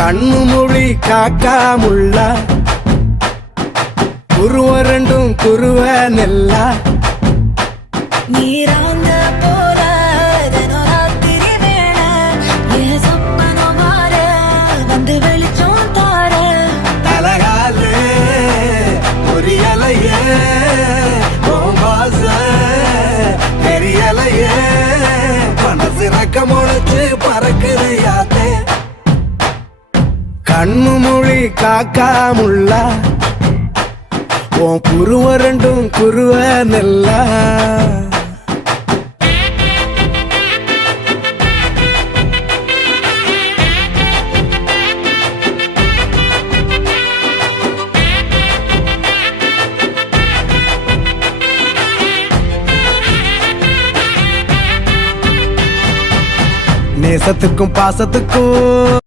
கண்ணு மொழி காக்காமுள்ள குருவ ரெண்டும் குருவ நெல்லா நீராங்க போல தினராத்திரி வேளை என் சொப்பனம் மாற வந்து வெளிச்சம் தார தலகாலே பொரியலையே ஓம்பாச பெரியலையே மனசு ரக்க முளைச்சு பறக்குதையாத்தே கண்ணு மொழி காக்காமுள்ள உன் குருவ ரெண்டும் குருவ நெல்லா நேசத்துக்கும் பாசத்துக்கும்